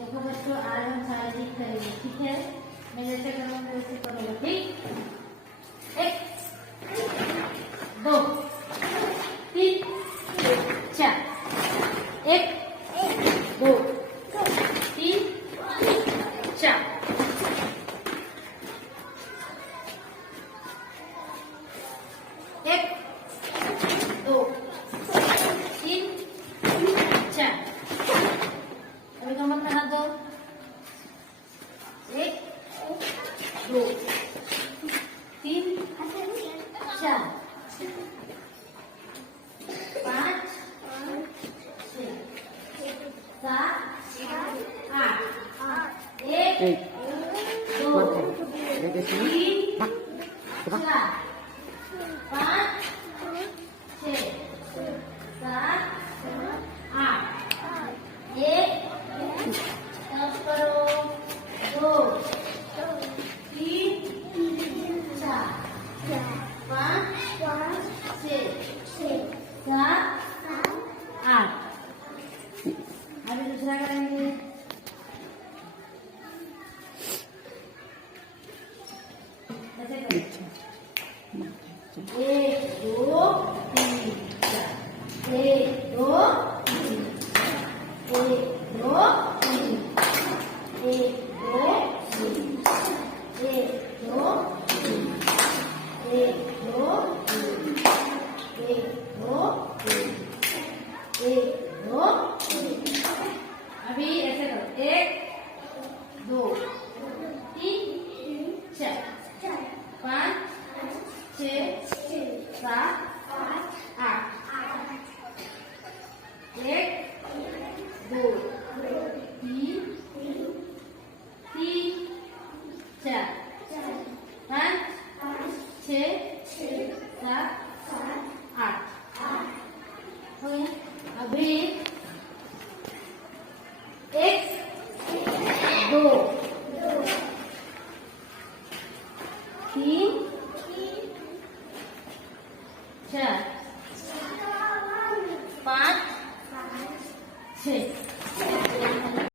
देखो बच्चों, आज हम सारे चीज करेंगे, ठीक है। मैं जैसे करूँगा वैसे करोगे, ठीक। 1 2 3 4 1 2 3 4 1 2 3 4 अभी तो मत हाथ दो। 1 2 3 4 5 6 7 8 1 2 3 4 5 6 7 8 1 तब करो 2 3 4 5 6 7 8 अभी दूसरा करेंगे। ऐसे करेंगे। 1 2 3 4 1 2 3 1 2 3 1 2 3 1 2 3 1 2 3 1 2 3 1 2 3 अभी ऐसे करो। 1 2 3 4 5 6 7 8 1 2 3 4 5 6 7 8 हो गया। अभी 1 2 3 4 5 6